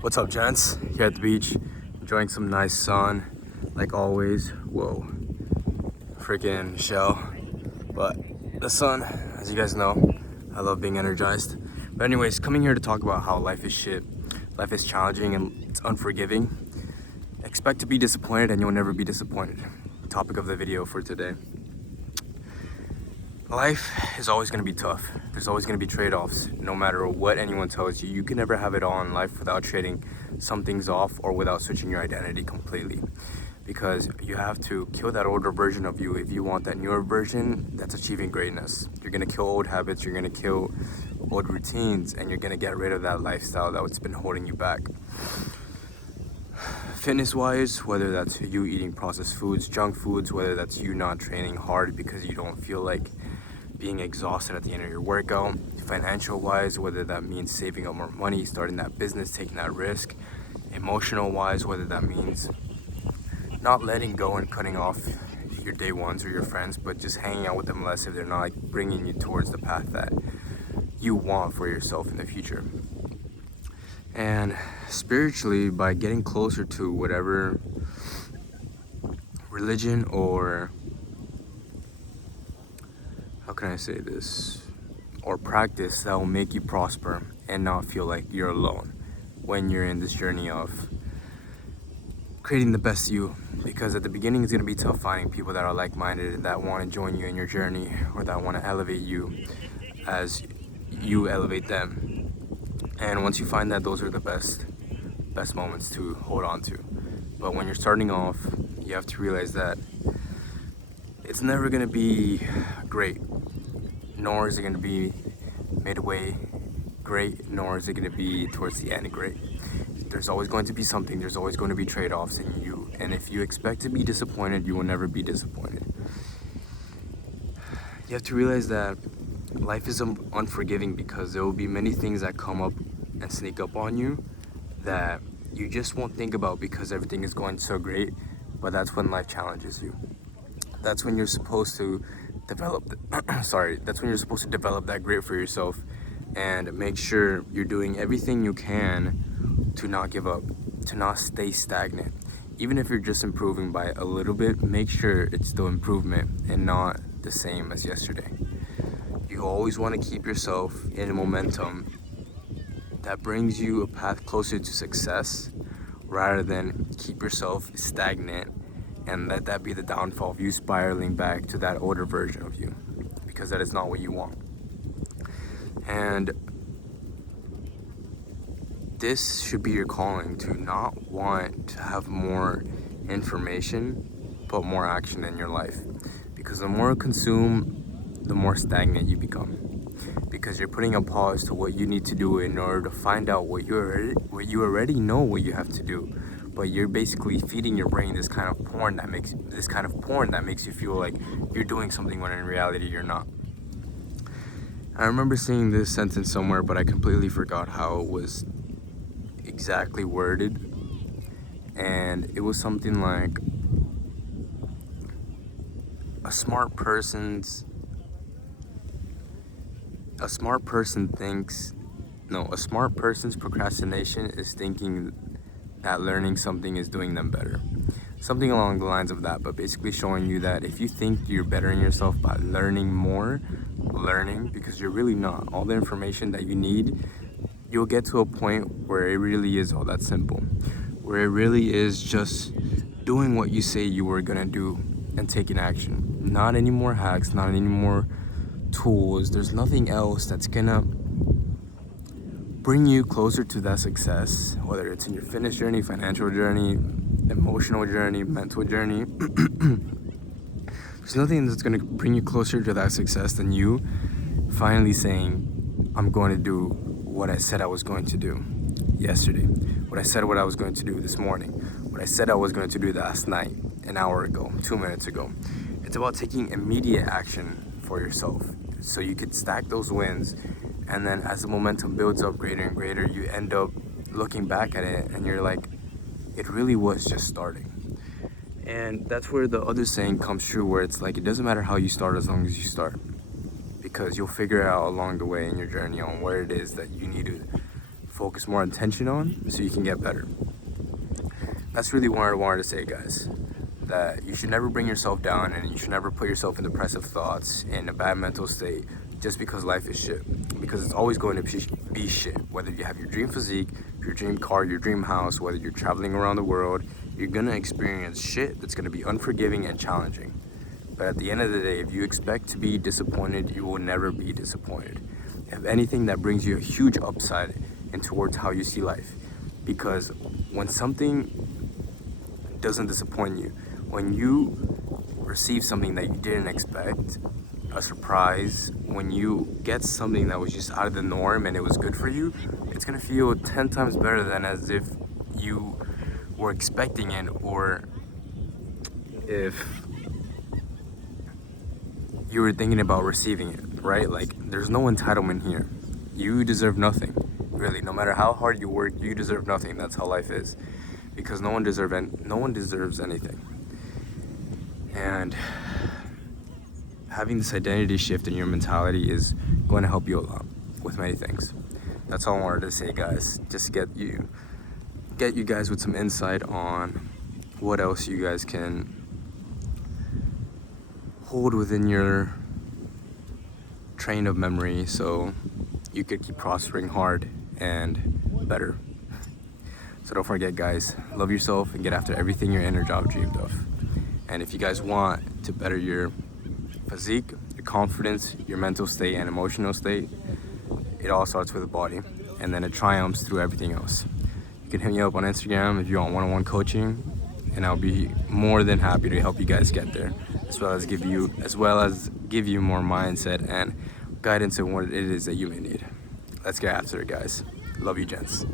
What's up, gents? Here at the beach, enjoying some nice sun, like always. Whoa, freaking shell. But the sun, as you guys know, I love being energized. But anyways, coming here to talk about how life is shit, life is challenging and it's unforgiving. Expect to be disappointed and you'll never be disappointed. Topic of the video for today. Life is always going to be tough. There's always going to be trade-offs. No matter what anyone tells you, you can never have it all in life without trading some things off or without switching your identity completely. Because you have to kill that older version of you if you want that newer version that's achieving greatness. You're going to kill old habits, you're going to kill old routines, and you're going to get rid of that lifestyle that's been holding you back. Fitness-wise, whether that's you eating processed foods, junk foods, whether that's you not training hard because you don't feel like being exhausted at the end of your workout. Financial-wise, whether that means saving up more money, starting that business, taking that risk. Emotional-wise, whether that means not letting go and cutting off your day ones or your friends, but just hanging out with them less if they're not bringing you towards the path that you want for yourself in the future. And spiritually, by getting closer to whatever religion or, how can I say this, or practice that will make you prosper and not feel like you're alone when you're in this journey of creating the best you. Because at the beginning it's going to be tough finding people that are like-minded and that want to join you in your journey or that want to elevate you as you elevate them. And once you find that, those are the best moments to hold on to. But when you're starting off, you have to realize that it's never going to be great, nor is it going to be midway great, nor is it going to be towards the end great. There's always going to be something, there's always going to be trade-offs in you, and if you expect to be disappointed, you will never be disappointed. You have to realize that life is unforgiving because there will be many things that come up and sneak up on you that you just won't think about because everything is going so great, but that's when life challenges you. That's when you're supposed to develop that grit for yourself and make sure you're doing everything you can to not give up, to not stay stagnant. Even if you're just improving by a little bit, make sure it's still improvement and not the same as yesterday. You always want to keep yourself in a momentum that brings you a path closer to success rather than keep yourself stagnant and let that be the downfall of you spiraling back to that older version of you, because that is not what you want. And this should be your calling, to not want to have more information but more action in your life, because the more you consume, the more stagnant you become, because you're putting a pause to what you need to do in order to find out what you already know what you have to do. But you're basically feeding your brain this kind of porn that makes you feel like you're doing something when in reality you're not. I remember seeing this sentence somewhere, but I completely forgot how it was exactly worded, and it was something like a smart person's procrastination is thinking that learning something is doing them better. Something along the lines of that, but basically showing you that if you think you're bettering yourself by learning, because you're really not. All the information that you need, you'll get to a point where it really is all that simple. Where it really is just doing what you say you were gonna do and taking action. Not any more hacks, not any more tools. There's nothing else that's gonna bring you closer to that success, whether it's in your fitness journey, financial journey, emotional journey, mental journey. There's nothing that's going to bring you closer to that success than you finally saying, I'm going to do what I said I was going to do yesterday, what I was going to do this morning, what I said I was going to do last night, an hour ago, 2 minutes ago. It's about taking immediate action for yourself so you could stack those wins. And then as the momentum builds up greater and greater, you end up looking back at it and you're like, it really was just starting. And that's where the other saying comes true, where it's like, it doesn't matter how you start as long as you start. Because you'll figure out along the way in your journey on where it is that you need to focus more attention on so you can get better. That's really what I wanted to say, guys. That you should never bring yourself down, and you should never put yourself in depressive thoughts, in a bad mental state, just because life is shit. Because it's always going to be shit. Whether you have your dream physique, your dream car, your dream house, whether you're traveling around the world, you're gonna experience shit that's gonna be unforgiving and challenging. But at the end of the day, if you expect to be disappointed, you will never be disappointed. If anything, that brings you a huge upside and towards how you see life. Because when something doesn't disappoint you, when you receive something that you didn't expect, a surprise, when you get something that was just out of the norm and it was good for you, it's gonna feel 10 times better than as if you were expecting it, or if you were thinking about receiving it, right? Like, there's no entitlement here. You deserve nothing, really. No matter how hard you work, you deserve nothing. That's how life is, because no one deserves anything. And having this identity shift in your mentality is going to help you a lot with many things. That's all I wanted to say, guys. Just to get you guys with some insight on what else you guys can hold within your train of memory, so you could keep prospering hard and better. So don't forget, guys, love yourself and get after everything your inner job dreamed of. And if you guys want to better your physique, your confidence, your mental state and emotional state, it all starts with the body, and then it triumphs through everything else. You can hit me up on Instagram if you want one-on-one coaching, and I'll be more than happy to help you guys get there, as well as give you more mindset and guidance on what it is that you may need. Let's get after it, guys. Love you, gents.